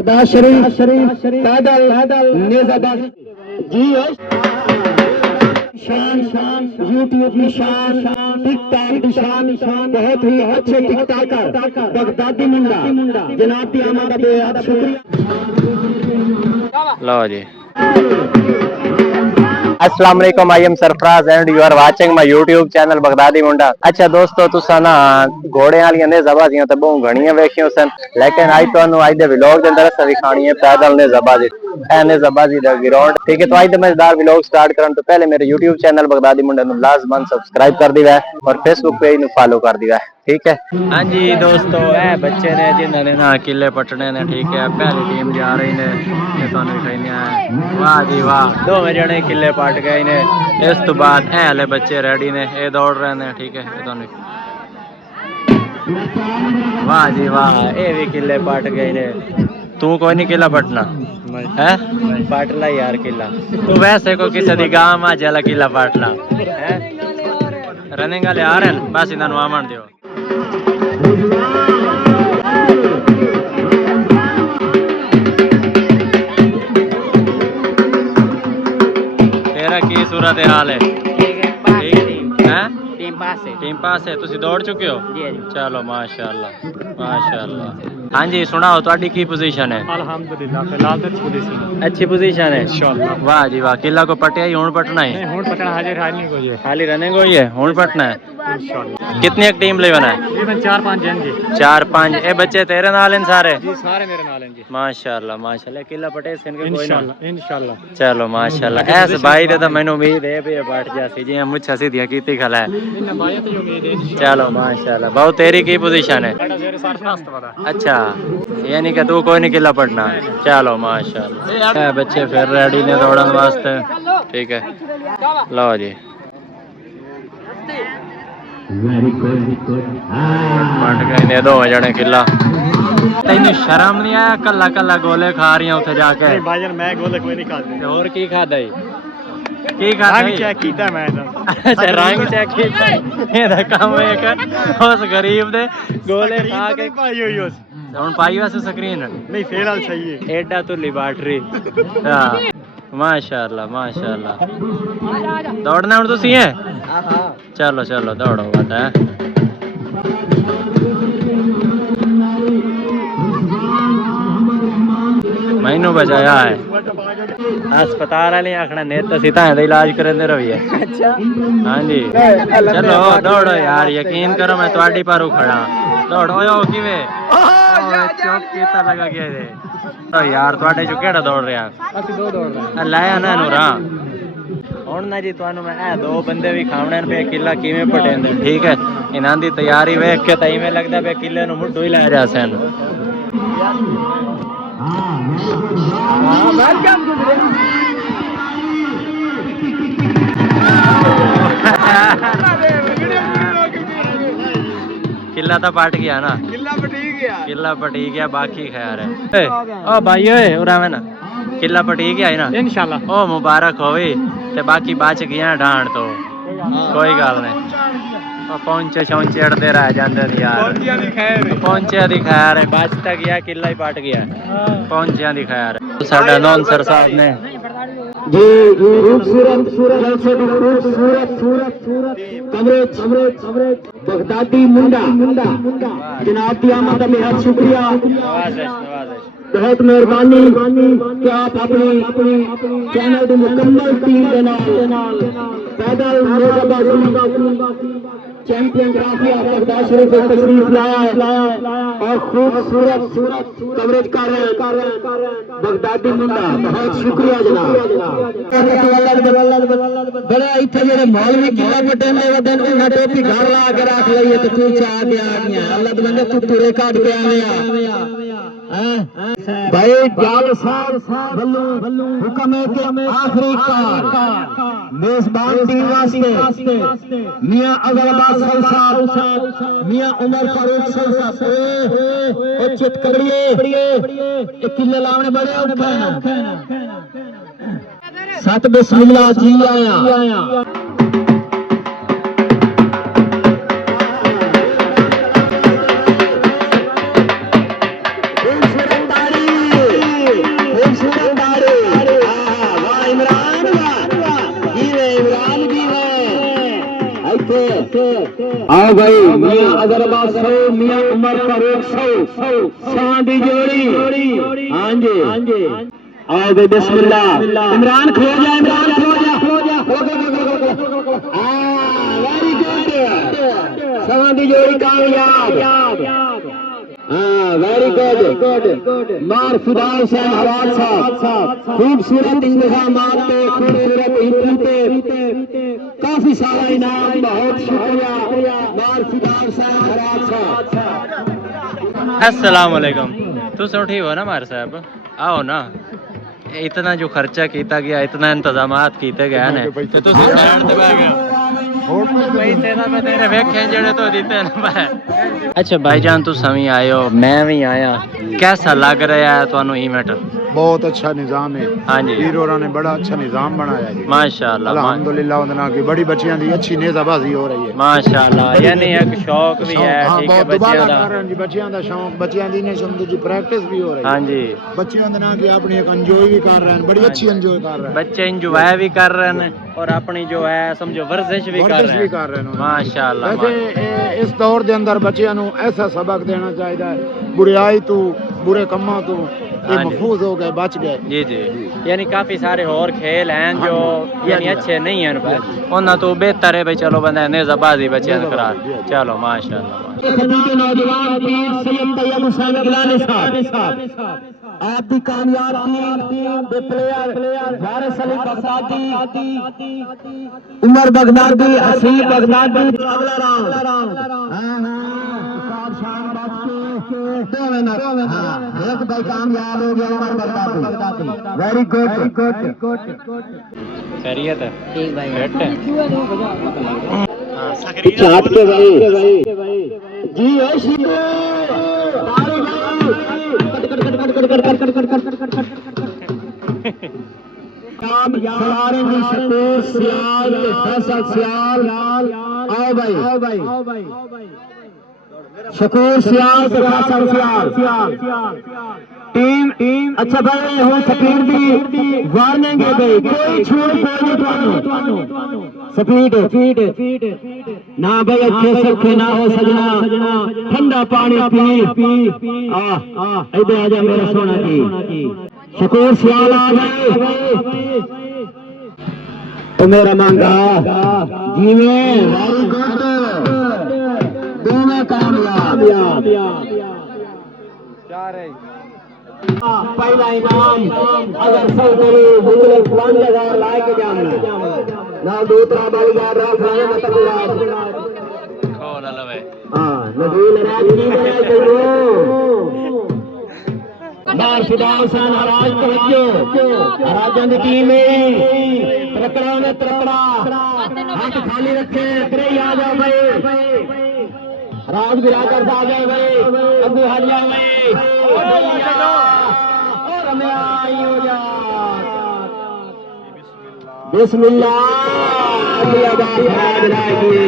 Baghdad शरीफ पैदल नेज़ाबाद जी शान YouTube की शान टिकटॉक की शान बहुत ही अच्छे टिकटॉकर बगदादी मुंडा जनाब की आमद का बेहद शुक्रिया। लो जी अस्सलाम वालेकुम, I am Sarfaraz and you are watching my YouTube channel Baghdadi Munda. अच्छा दोस्तों, तुसा ना घोड़े वाली नेज़ाबाज़ियां तो बहुत घणियां वेखियो सन, लेकिन आज तुहानू आज दे व्लॉग दे अंदर अस दिखानी है पैदल नेज़ाबाज़ी नेज़ाबाज़ी दा ग्राउंड। ठीक है, तो आज दा मजेदार व्लॉग स्टार्ट करन तो पहले मेरे यूट्यूब चैनल बगदादी मुंडा नू लाजमन सब्सक्राइब कर दिया है और फेसबुक पेज नू फॉलो कर दिया है। ठीक है, हाँ जी दोस्तों, ए बच्चे ने जिन्होंने ना किले पटने ने। ठीक है, पहली टीम जा रही ने, वाह जी वाह, दो जने किले पट गए ने। इस तो बाद ए हले बच्चे रेडी ने, ये दौड़ रहे ने। ठीक है, वाह जी वाह, ये भी किले पट गए ने। तू कोई नहीं किला पटना है, पट ला यार किला। तू वैसे को किसी दी गांव आ जला किला पट ला है। रनिंग वाले आ रहे हैं, बस इन्होंने आमन दियो। तेरा की सूरत हाल है? टीम पास है, तुसी दौड़ चुके हो? चलो माशाअल्लाह माशाअल्लाह। हाँ जी, सुनाओ ਤੁਹਾਡੀ की पोजीशन है? अल्हम्दुलिल्लाह फिलहाल अच्छी पोजीशन, अच्छी पोजीशन है इंशाअल्लाह। वाह जी वाह, किला को पटिया ही हुन पटना है? हुन पटना हाजिर हाली को ये खाली रनिंग हुई है, हुन पटना है इंशाअल्लाह। कितनी एक टीम ले बना है? तकरीबन 4-5 जन जी। 4-5 ए बच्चे तेरे नाल हैं सारे? जी सारे मेरे नाल हैं जी माशाअल्लाह माशाअल्लाह। किला पटे सिन के कोई ना? इंशाअल्लाह। चलो माशाअल्लाह। ऐस भाई दे तो मैनू उम्मीद है भी पट जासी जी, मुझे सीधियां कीती खला है। चलो माशाअल्लाह। बहुत तेरी की पोजीशन है? अच्छा, यानी कि तू कोई नहीं किला पड़ना। चलो माशाअल्लाह। बच्चे फिर रेडी ने दौड़न वास्ते। ठीक है, लो जी पट गए ने दो जने किला। तेन शर्म नहीं आया कला कला गोले खा रही उथे जाके? भाईजान मैं गोले कोई नहीं खाते। और की खादा की रंग चेक कीता मैं तो। अच्छा, रंग चेक कीता एदा काम है कर उस गरीब दे गोले खा के पाई हुई उस हुन पाई वैसे स्क्रीन नहीं फिलहाल सही है। एडा तुली बैटरी। हां माशाअल्लाह माशाअल्लाह। दौड़ना हुन तुसी है? हां चलो चलो दौड़ो बता। मैनू बचाया है अस्पताल वाले आखना नेत सीता है इलाज करते रहिए। अच्छा हाँ जी, चलो दौड़ो यार, यकीन करो मैं थोड़ी पर खड़ा। दौड़ो किवे चौक किता लगा गया ये तो यार थोड़े जो केड़ा दौड़ रहा? ਅਸੀਂ ਦੋ ਦੌੜ ਰਹੇ लाया ना नूरा ਹੁਣ ना जी ਤੁਹਾਨੂੰ मैं ए दो बंदे भी खावने पे किला किवें पटेंदे। ठीक है, इन्हां दी तैयारी वेख के तो इवें लगदा पे किले नु मुड्ढो ही लै जा सन। किला तो पट गया ना? किला पटी गया बाकी खैर है। ओ भाई ओए उरा में ना किला पटी गया है ना इंशाल्लाह। ओ मुबारक होवे ते बाकी बच गया ढाण तो कोई गल नहीं। पहुंचे छौंचे अड़ते रह जाते यार। पहुंचे दी खैर है, बच तक गया किला ही पट गया। पहुंचे दी खैर साडा नौनसर साहब ने जी खूबसूरत कवरेज बगदादी मुंडा जनाब की आमद का बेहद शुक्रिया। बहुत मेहरबानी कि आप अपनी चैनल की मुकम्मल टीम के नाल पैदल चैंपियन ट्रॉफी बगदाद शरीफ से तशरीफ लाया और खूबसूरत कवरेज कर रहे हैं बगदादी मुंडा। बहुत शुक्रिया जनाब। बड़ा इतने जेडे मौलवी किला पटेंदे वदन उन्हें टोपी घर ला के रख लईए तो तू चा गया अल्लाह दे बंदे तू तुरे काट के आया भाई जाल साहब बल्लू हुक्म है कि आखिरी कार मेजबान टीम वास्ते मियां अजहर अब्बास साहब मियां उमर फारूक साहब ओ चित करिए किले लावने बड़े औखे हैं। सत बिस्मिल्लाह जी आया। आओ भाई मियां अजरबा 100 मियां उमर फारूक 100 सादी जोड़ी हाँ जी आओ भाई बिस्मिल्लाह इमरान खलो जा वेरी गुड सादी जोड़ी कामयाब वेरी गुड मार फिदा हुसैन हवाज साहब खूबसूरत इंतजामात पे खूबसूरत एंट्री पे काफी सारा इनाम बहुत शुक्रिया मार फिदा हुसैन हवाज साहब। अस्सलाम वालेकुम तुम ठीक हो ना मार साहब आओ ना इतना जो खर्चा किया गया इतना इंतजामात किए गए ने तो तुसी रहन ते बैठ गए पैसे ना मैं तेरे वेखे जेड़े तो दिते ना मैं अच्छा भाईजान तुम भी आए हो मैं भी आया कैसा लग रहा है ਤੁਹਾਨੂੰ इवेंट बहुत अच्छा निजाम है हाँ जी पीर होरां ने बड़ा अच्छा निजाम बनाया है माशाल्लाह अल्हम्दुलिल्लाह उन्हें ना की बड़ी बच्चियां दी अच्छी नेजाबाजी हो रही है माशाल्लाह यानी एक शौक भी है हाँ, ठीक है बहुत बच्चियां दुबारा दा कर रहे हैं जी बच्चियां दा शौक बच्चियां दी ने सुनते जी प्रैक्टिस भी हो रही है हाँ जी बच्चियां दे ना की अपनी एक एंजॉय भी कर रहे हैं बड़ी अच्छी एंजॉय कर रहे हैं बच्चे इंजॉय भी कर रहे हैं और अपनी जो है समझो वर्जिश भी कर रहे हैं माशाल्लाह वैसे इस दौर के अंदर बच्चियां नु ऐसा सबक देना चाहिए बुराई तो बुरे कम्मा तो ये महफूज हो गए बच गए जी जी यानी काफी सारे और खेल हैं जो यानी अच्छे नहीं हैं पर उन्हें तो बेहतर है भाई चलो बंदा नेज़ाबाजी बच्चे करा चलो माशाल्लाह नौजवान पीर सैयद तैयब हुसैन गिलानी साहब आप भी कामयाब टीम दे प्लेयर वारिस अली बगदादी उमर बगदादी हसीब बगदादी अगला राउंड एक भाई कामयाब हो गया उमर बगदादी वेरी गुड खैरियत है ठीक भाई चाट के भाई जी है शिकू शकूर सियाल टीम अच्छा भाई हो स्पीड दी वार्निंग है भाई कोई छूट कोई नहीं स्पीड ना भाई अच्छे सखे ना हो सजना ठंडा पानी पी इधर आजा मेरा सोना की शकूर सियाल आ गए तो मेरा मांगा जीवे वेरी गुड दोनों कामयाब पहला इनाम अगर सब करी बुले फलान जगह लाए के जाना ना दूसरा बलिदार रख रहे हैं कौन अलवे हां नबील राजी बना करो बार फिदा हुसैन हराज तवज्जो हराजां दी टीम है तरकड़ा ने तरकड़ा हाथ खाली रखे तेरे आ जाओ भाई राज बिरादर आ गए भाई अबू हलिया भाई और मैं आई हो जा बिस्मिल्लाह अल्लाह राज रागी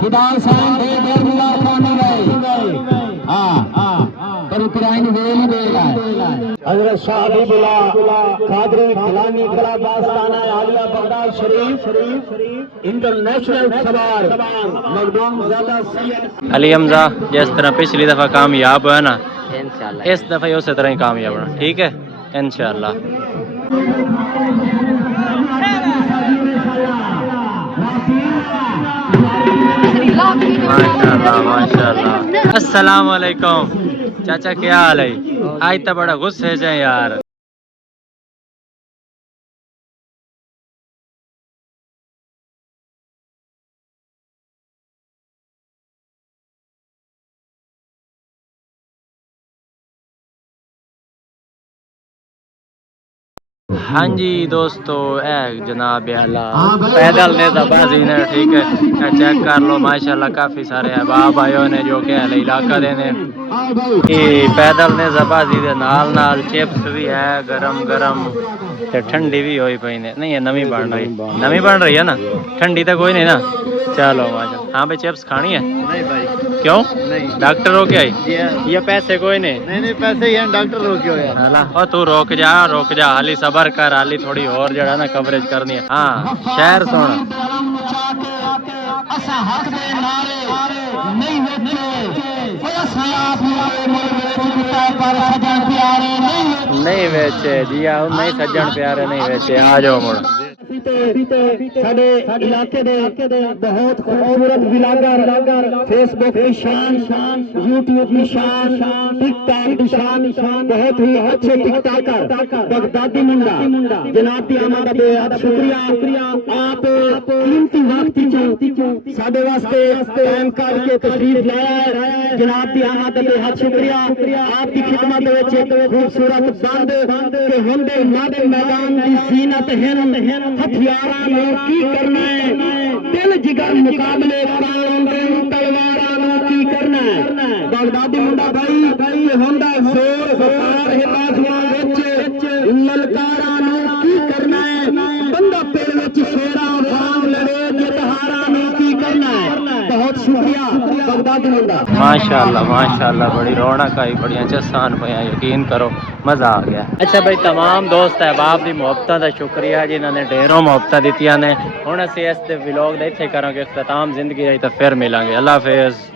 फिदा हुसैन दे बिल्ला खानी गए हां पर उतराइन वेल है हजरत शाह बिला कादरी गिलानी कला बास्ताना आलिया बगदाद शरीफ इंटरनेशनल सवार मखदूम ज़ादा सैयद अली हमजा जिस तरह पिछली दफा कामयाब हुआ ना इंशाल्लाह इस दफा उसी तरह ही कामयाब होना ठीक है इंशाल्लाह माशाल्लाह माशाल्लाह अस्सलाम वालेकुम चाचा क्या हाल है आज तो बड़ा गुस्से से यार हाँ जी दोस्तों जनाब पैदल नेज़ाबाजी ने ठीक है चेक कर लो माशाल्लाह काफ़ी सारे अहबाब आए ने जो कि इलाका देने पैदल नेज़ाबाजी के नाल चिप्स भी है गरम गरम ਤੇ ਠੰਡੀ ਵੀ ਹੋਈ ਪਈ ਨੇ ਨਹੀਂ ਇਹ ਨਵੀਂ ਬਣ ਰਹੀ है ना ठंडी तो कोई नहीं ना चलो माशा हाँ भाई चिप्स खानी है नहीं भाई क्यों नहीं डॉक्टर रोके आई जी हाँ। ये पैसे कोई नहीं नहीं पैसे ही हैं डॉक्टर रोके हुए हैं ओ तू रुक जा हाली सबर कर हाली थोड़ी और जड़ा ना कवरेज करनी है हाँ शहर सुन नहीं वेचे जी आओ नहीं सज्जन प्यारे नहीं वेचे आ जाओ मुड़ ਸਾਡੇ ਇਲਾਕੇ ਦੇ ਬਹੁਤ ਖੂਬਸੂਰਤ ਵਲੌਗਰ फेसबुक की शान YouTube की शान टिकटॉक की शान बहुत ही अच्छे टिकटॉकर बगदादी मुंडा जनाब की आमद का बेहद शुक्रिया आप कीमती वक्त चो साडे वास्ते टाइम काट के तशरीफ लाया है जनाब की आमद का बेहद शुक्रिया आपकी खिदमत विच एक खूबसूरत बंद के हुंदे नादे मैदान की जीनत है हथियारां नूं की करना है दिल जिगर मुकाबले तलवारां नूं की करना है बगदादी मुंडा भाई हुंदा जोर वकार है बाजुआं विच ललकारां नूं की करना है बंदा पेड़ विच शेरां वांग लड़े जतहारां नूं की करना है बहुत शुक्रिया बगदादी मुंडा माशाअल्लाह बड़ी रौनक आई बड़ियां चसान पईयां यकीन करो मजा आ गया अच्छा भाई तमाम दोस्त अहबाब दी मुहब्बतां दा शुक्रिया जिन्हां ने ढेरों मुहब्बतां दित्तियां ने हुण असीं इस दे व्लॉग दा इत्थे करांगे इख्तिताम जिंदगी आई तां फिर मिलांगे अल्लाह हाफिज़।